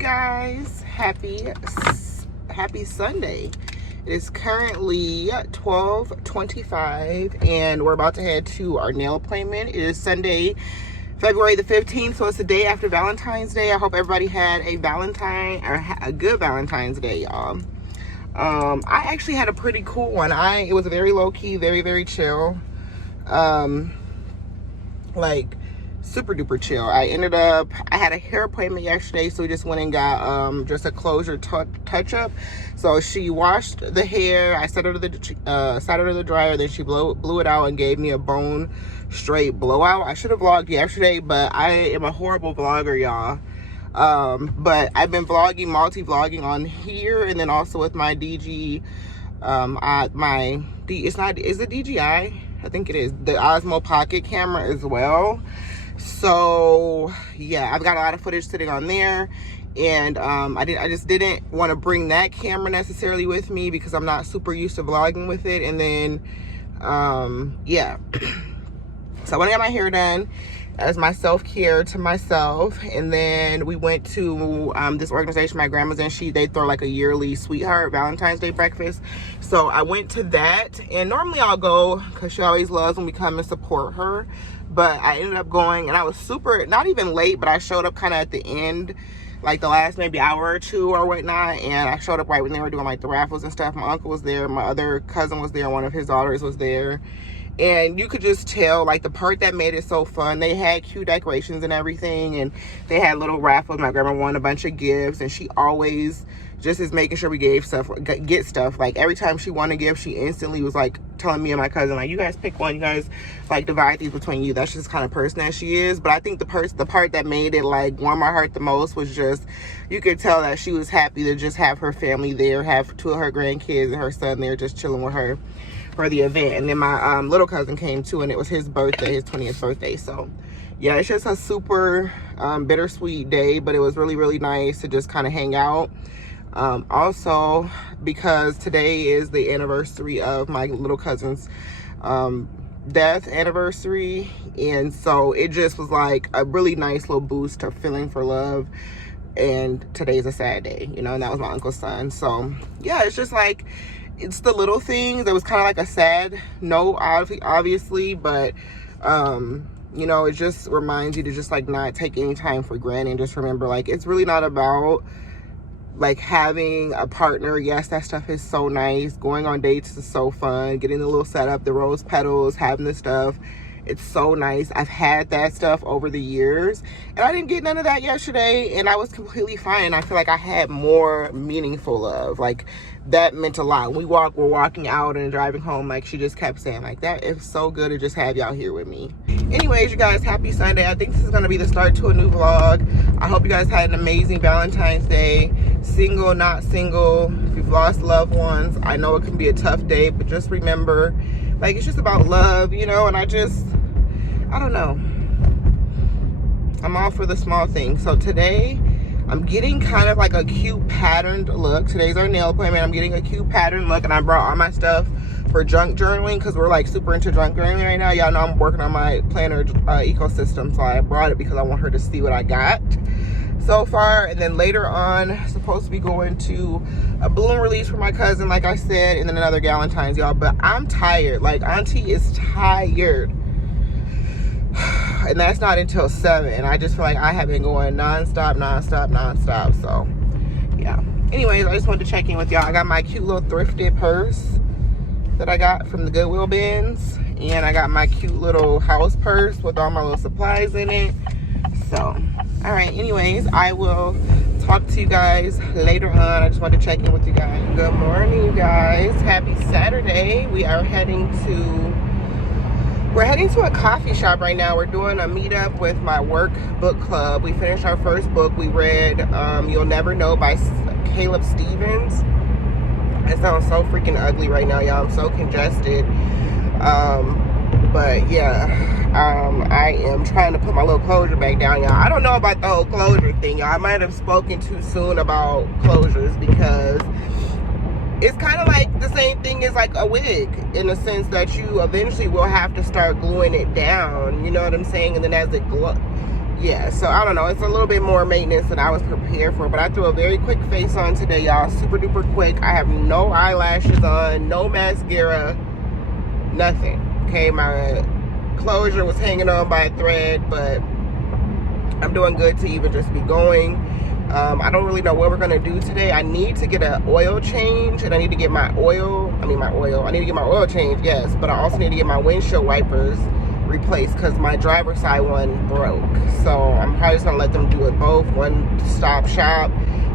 guys, happy Sunday. It is currently 12:25 and we're about to head to our nail appointment. It is Sunday, February the 15th, so it's the day after Valentine's Day. I hope everybody had a good Valentine's Day, y'all. I actually had a pretty cool one. It was very low-key, very chill. Like super duper chill. I had a hair appointment yesterday, so we just went and got just a closure touch up. So she washed the hair, I set it to the dryer, then she blew it out and gave me a bone straight blowout. I should have vlogged yesterday, but I am a horrible vlogger, y'all. But I've been multi-vlogging on here, and then also with my DG, is it DJI? I think it is, the Osmo Pocket camera as well. So yeah, I've got a lot of footage sitting on there, and I just didn't want to bring that camera necessarily with me because I'm not super used to vlogging with it. And then yeah, so I went and got my hair done as my self-care to myself, and then we went to this organization my grandma's in. They throw like a yearly sweetheart Valentine's Day breakfast, so I went to that. And normally I'll go because she always loves when we come and support her, but I ended up going, and I was super, not even late, but I showed up kind of at the end, like the last maybe hour or two or whatnot. And I showed up right when they were doing like the raffles and stuff. My uncle was there, my other cousin was there, one of his daughters was there. And you could just tell, like, the part that made it so fun, they had cute decorations and everything, and they had little raffles. My grandma won a bunch of gifts, and she always just is making sure we get stuff. Like, every time she won a gift, she instantly was like telling me and my cousin, like, you guys pick one, you guys like divide these between you. That's just the kind of person that she is. But I think the part that made it like warm my heart the most was just, you could tell that she was happy to just have her family there, have two of her grandkids and her son there just chilling with her for the event. And then my little cousin came too, and it was his birthday, his 20th birthday. So yeah, it's just a super bittersweet day, but it was really nice to just kind of hang out. Also, because today is the anniversary of my little cousin's death anniversary, and so it just was like a really nice little boost to feeling for love. And today's a sad day, you know, and that was my uncle's son. So yeah, it's just like, it's the little things. It was kind of like a sad note, obviously, but you know, it just reminds you to just like not take any time for granted, and just remember, like, it's really not about like having a partner. Yes, that stuff is so nice. Going on dates is so fun. Getting the little setup, the rose petals, having the stuff, it's so nice. I've had that stuff over the years, and I didn't get none of that yesterday, and I was completely fine. I feel like I had more meaningful love. Like, that meant a lot. When we're walking out and driving home, like, she just kept saying, like, that is so good to just have y'all here with me. Anyways, you guys, happy Sunday. I think this is going to be the start to a new vlog. I hope you guys had an amazing Valentine's Day. Single, not single, if you've lost loved ones, I know it can be a tough day, but just remember, like, it's just about love, you know. And I don't know, I'm all for the small things. So today I'm getting kind of like a cute patterned look. Today's our nail appointment. I'm getting a cute patterned look, and I brought all my stuff for junk journaling because we're like super into junk journaling right now. Y'all know I'm working on my planner ecosystem, so I brought it because I want her to see what I got so far. And then later on, supposed to be going to a balloon release for my cousin, like I said, and then another Galentine's, y'all. But I'm tired. Like, auntie is tired, and that's not until 7. And I just feel like I have been going nonstop. So yeah, anyways, I just wanted to check in with y'all. I got my cute little thrifted purse that I got from the Goodwill bins, and I got my cute little house purse with all my little supplies in it. So all right, anyways, I will talk to you guys later on. I just wanted to check in with you guys. Good morning, you guys. Happy Saturday. We're heading to a coffee shop right now. We're doing a meetup with my work book club. We finished our first book. We read You'll Never Know by Caleb Stevens. It sounds so freaking ugly right now, y'all. I'm so congested. But yeah, I am trying to put my little closure back down, y'all. I don't know about the whole closure thing, y'all. I might have spoken too soon about closures, because it's kind of like the same thing as like a wig, in the sense that you eventually will have to start gluing it down, you know what I'm saying? And then as it yeah, so I don't know, it's a little bit more maintenance than I was prepared for, but I threw a very quick face on today, y'all. Super duper quick. I have no eyelashes on, no mascara, nothing. Okay, my closure was hanging on by a thread, but I'm doing good to even just be going. I don't really know what we're gonna do today. I need to get an oil change, and I need to get my oil, I need to get my oil change, yes, but I also need to get my windshield wipers replaced because my driver's side one broke. So I'm probably just gonna let them do it both, one stop shop,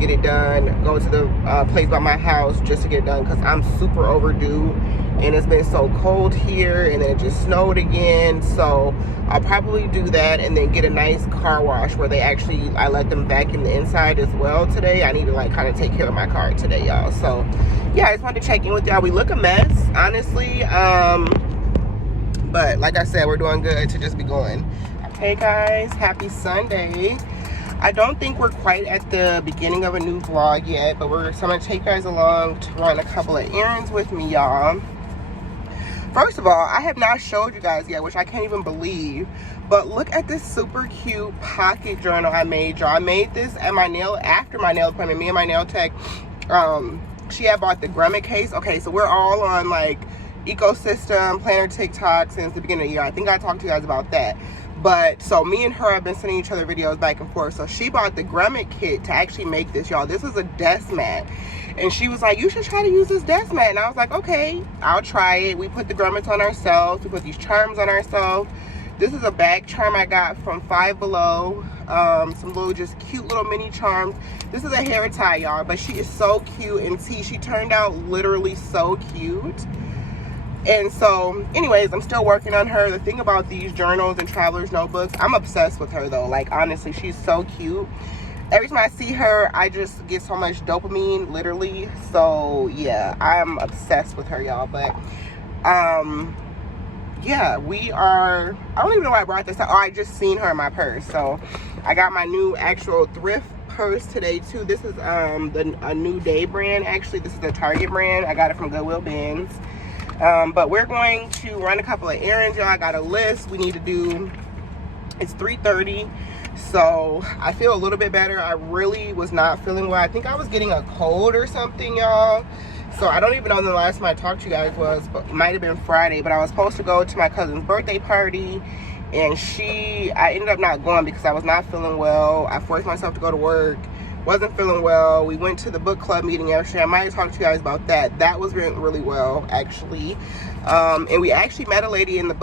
get it done, go to the place by my house just to get it done because I'm super overdue, and it's been so cold here, and then it just snowed again. So I'll probably do that and then get a nice car wash where they actually, I let them vacuum the inside as well today. I need to like kind of take care of my car today, y'all. So yeah, I just wanted to check in with y'all. We look a mess, honestly, but like I said, we're doing good to just be going. Hey guys, happy Sunday. I don't think we're quite at the beginning of a new vlog yet, but so I'm gonna take you guys along to run a couple of errands with me, y'all. First of all, I have not showed you guys yet, which I can't even believe, but look at this super cute pocket journal I made, y'all. I made this at after my nail appointment. Me and my nail tech, she had bought the grommet case. Okay, so we're all on like ecosystem planner TikTok since the beginning of the year. I think I talked to you guys about that. But so me and her have been sending each other videos back and forth. So she bought the grommet kit to actually make this, y'all. This is a desk mat, and she was like, you should try to use this desk mat. And I was like, okay, I'll try it. We put the grommets on ourselves. We put these charms on ourselves. This is a bag charm I got from Five Below. Some little just cute little mini charms. This is a hair tie, y'all, but she is so cute, and see, she turned out literally so cute. And so anyways, I'm still working on her. The thing about these journals and traveler's notebooks, I'm obsessed with her though. Like honestly, she's so cute. Every time I see her, I just get so much dopamine, literally. So yeah, I'm obsessed with her, y'all. But yeah, I don't even know why I brought this up. Oh, I just seen her in my purse. So I got my new actual thrift purse today too. This is a new Day brand. Actually, this is a Target brand. I got it from Goodwill Bins. But we're going to run a couple of errands, y'all. I got a list we need to do. It's 3:30, so I feel a little bit better. I really was not feeling well. I think I was getting a cold or something, y'all. So I don't even know when the last time I talked to you guys was, but it might have been Friday. But I was supposed to go to my cousin's birthday party, and I ended up not going because I was not feeling well. I forced myself to go to work. Wasn't feeling well. We went to the book club meeting yesterday. I might have talked to you guys about that. That was really well, actually. And we actually met a lady in the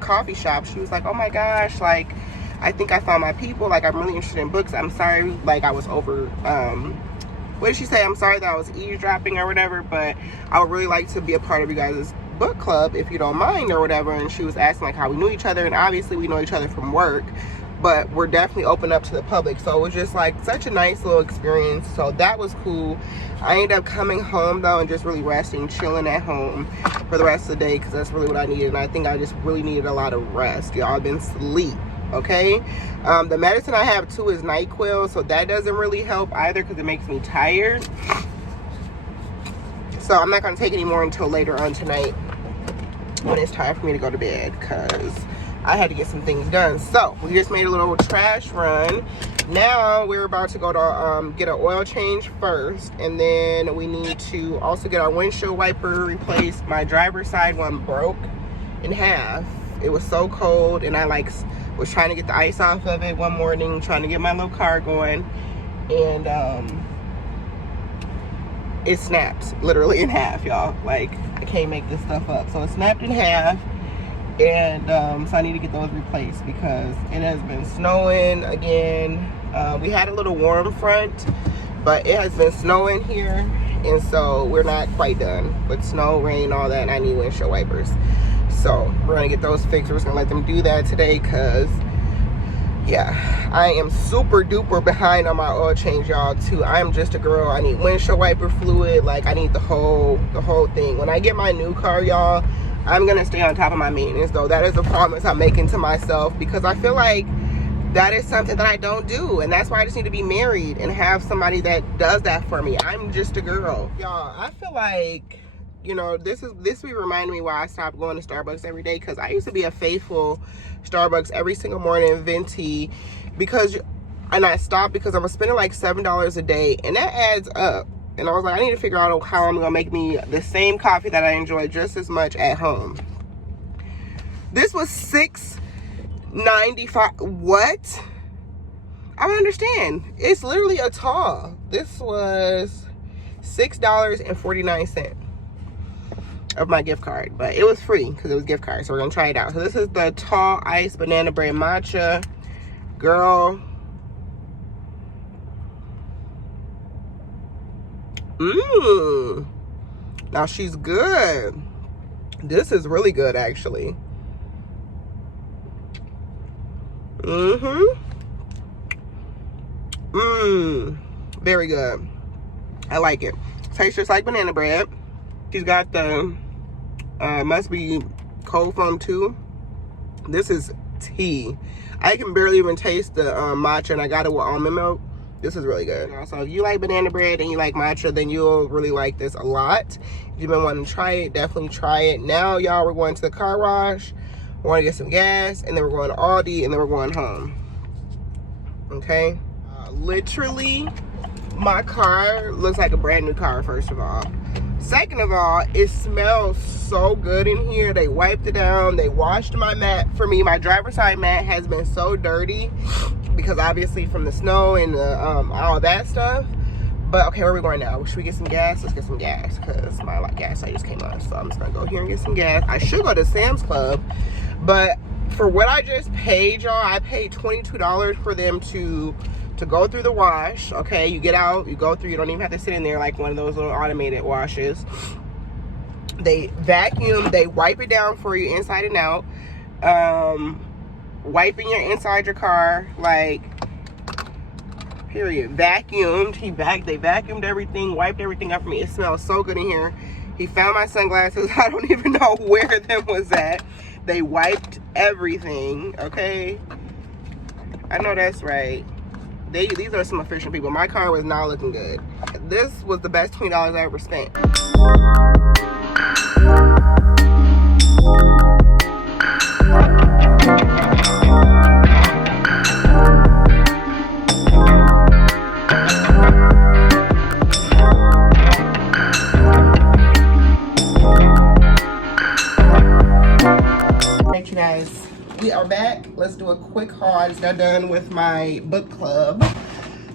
coffee shop. She was like, oh my gosh, like, I think I found my people. Like, I'm really interested in books. I'm sorry, like, I was what did she say? I'm sorry that I was eavesdropping or whatever, but I would really like to be a part of you guys' book club if you don't mind or whatever. And she was asking like how we knew each other, and obviously we know each other from work, but we're definitely open up to the public. So it was just like such a nice little experience. So that was cool. I ended up coming home though and just really resting, chilling at home for the rest of the day because that's really what I needed. And I think I just really needed a lot of rest, y'all. I've been sleep, okay? The medicine I have too is NyQuil, so that doesn't really help either because it makes me tired. So I'm not gonna take any more until later on tonight when it's time for me to go to bed because I had to get some things done. So we just made a little trash run. Now we're about to go to get an oil change first, and then we need to also get our windshield wiper replaced. My driver's side one broke in half. It was so cold, and I like was trying to get the ice off of it one morning, trying to get my little car going, and it snapped literally in half, y'all. Like, I can't make this stuff up. So it snapped in half, and so I need to get those replaced because it has been snowing again. We had a little warm front, but it has been snowing here, and so we're not quite done with snow, rain, all that, and I need windshield wipers. So we're gonna get those fixed. We're just gonna let them do that today because yeah, I am super duper behind on my oil change, y'all, too. I am just a girl. I need windshield wiper fluid. Like, I need the whole thing. When I get my new car, y'all, I'm gonna stay on top of my maintenance though. That is a promise I'm making to myself because I feel like that is something that I don't do, and that's why I just need to be married and have somebody that does that for me. I'm just a girl, y'all. I feel like you know, this will remind me why I stopped going to Starbucks every day, because I used to be a faithful Starbucks every single morning, venti, and I stopped because I was spending like $7 a day, and that adds up. And I was like, I need to figure out how I'm gonna make me the same coffee that I enjoy just as much at home. This was $6.95. What? I don't understand. It's literally a tall. This was $6.49 of my gift card, but it was free because it was gift card, so we're gonna try it out. So this is the tall ice banana bread matcha. Girl, now she's good. This is really good, actually. Very good. I like it. Tastes just like banana bread. She's got the must be cold foam too. This is tea. I can barely even taste the matcha, and I got it with almond milk. This is really good. So if you like banana bread and you like matcha, then you'll really like this a lot. If you've been wanting to try it, definitely try it. Now, y'all, we're going to the car wash. We're going to get some gas, and then we're going to Aldi, and then we're going home. Okay? Literally, my car looks like a brand new car, first of all. Second of all, it smells so good in here. They wiped it down. They washed my mat for me. My driver's side mat has been so dirty because obviously from the snow and all that stuff. But okay, where are we going now? Should we get some gas? Let's get some gas because my gas light just came on. So I'm just gonna go here and get some gas. I should go to Sam's Club, but for what I just paid, y'all, I paid $22 for them to go through the wash. Okay, you get out, you go through, you don't even have to sit in there like one of those little automated washes. They vacuum, they wipe it down for you inside and out. Wiping your inside your car, like, period. Vacuumed. They vacuumed everything, wiped everything up for me. It smells so good in here. He found my sunglasses. I don't even know where them was at. They wiped everything. Okay, I know that's right. These are some efficient people. My car was not looking good. This was the best $20 I ever spent. Alright, you guys, we are back. Let's do a quick haul. I just got done with my book club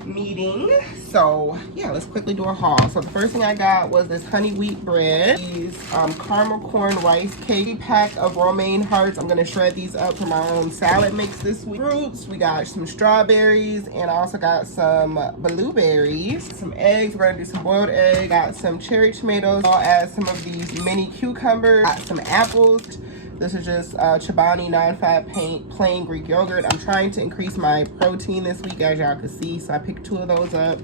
meeting, so yeah, let's quickly do a haul. So the first thing I got was this honey wheat bread, these caramel corn rice cake, pack of romaine hearts. I'm gonna shred these up for my own salad mix this week. Fruits, we got some strawberries, and I also got some blueberries, some eggs. We're gonna do some boiled egg, got some cherry tomatoes. I'll add some of these mini cucumbers, got some apples. This is just Chobani non-fat plain Greek yogurt. I'm trying to increase my protein this week, as y'all can see, so I picked 2 of those up.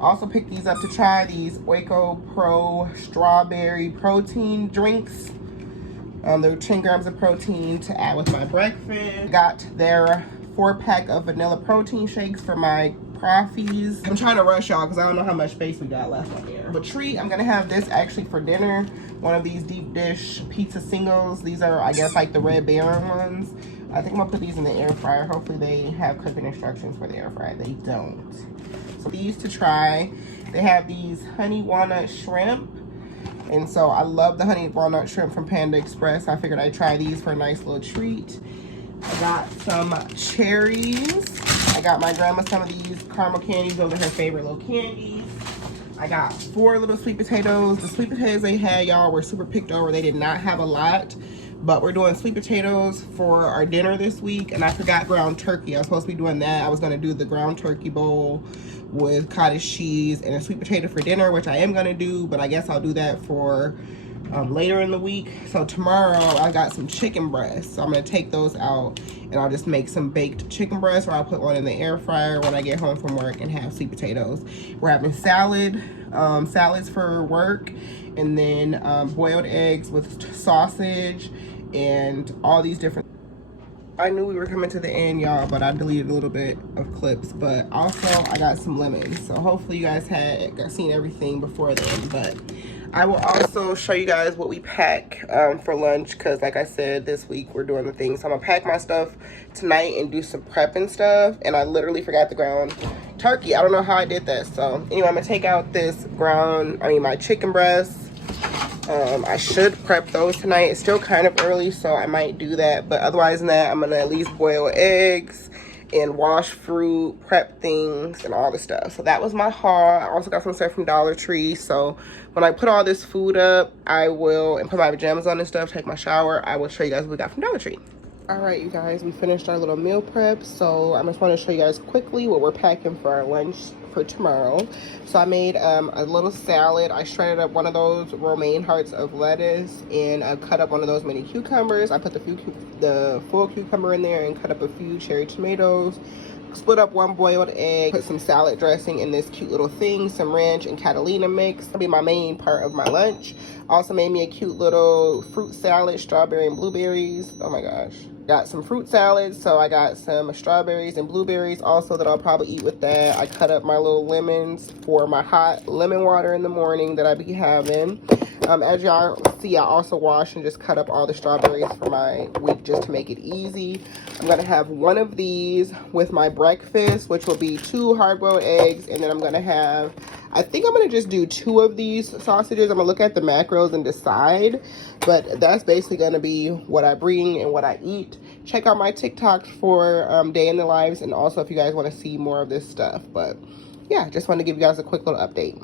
I also picked these up to try these Oiko Pro strawberry protein drinks. They're 10 grams of protein to add with my breakfast. Got their 4-pack of vanilla protein shakes for my proffies. I'm trying to rush y'all because I don't know how much space we got left on there. But treat, I'm gonna have this actually for dinner. One of these deep dish pizza singles. These are, I guess, like the Red Baron ones. I think I'm gonna put these in the air fryer. Hopefully they have cooking instructions for the air fryer. They don't. So these to try. They have these honey walnut shrimp. And so I love the honey walnut shrimp from Panda Express. I figured I'd try these for a nice little treat. I got some cherries. I got my grandma some of these caramel candies. Those are her favorite little candies. I got 4 little sweet potatoes. The sweet potatoes they had, y'all, were super picked over. They did not have a lot, but we're doing sweet potatoes for our dinner this week. And I forgot ground turkey. I was supposed to be doing that. I was gonna do the ground turkey bowl with cottage cheese and a sweet potato for dinner, which I am gonna do, but I guess I'll do that for later in the week. So tomorrow I got some chicken breasts, so I'm gonna take those out and I'll just make some baked chicken breasts, or I'll put one in the air fryer when I get home from work and have sweet potatoes. We're having salads for work, and then boiled eggs with sausage and all these different. I knew we were coming to the end, y'all, but I deleted a little bit of clips. But also I got some lemons, so hopefully you guys had seen everything before then. But I will also show you guys what we pack for lunch, because like I said, this week we're doing the things. So I'm gonna pack my stuff tonight and do some prep and stuff. And I literally forgot the ground turkey. I don't know how I did that. So anyway, I'm gonna take out this my chicken breasts. I should prep those tonight. It's still kind of early, so I might do that. But otherwise than that, I'm gonna at least boil eggs and wash fruit, prep things, and all the stuff. So that was my haul. I also got some stuff from Dollar Tree. So when I put all this food up, and put my pajamas on and stuff, take my shower, I will show you guys what we got from Dollar Tree. All right, you guys, we finished our little meal prep. So I just want to show you guys quickly what we're packing for our lunch for tomorrow. So I made a little salad. I shredded up one of those romaine hearts of lettuce, and I cut up one of those mini cucumbers. I put the full cucumber in there and cut up a few cherry tomatoes. Split up one boiled egg, put some salad dressing in this cute little thing, some ranch and Catalina mix. That'll be my main part of my lunch. Also made me a cute little fruit salad, strawberry and blueberries. Oh my gosh. Got some fruit salads, so I got some strawberries and blueberries also that I'll probably eat with that. I cut up my little lemons for my hot lemon water in the morning that I be having. As y'all see, I also washed and just cut up all the strawberries for my week just to make it easy. I'm gonna have one of these with my breakfast, which will be 2 hard-boiled eggs, and then I'm gonna have, I think I'm gonna just do 2 of these sausages. I'm gonna look at the macros and decide, but that's basically gonna be what I bring and what I eat. Check out my TikToks for day in the lives, and also if you guys want to see more of this stuff. But yeah, just want to give you guys a quick little update.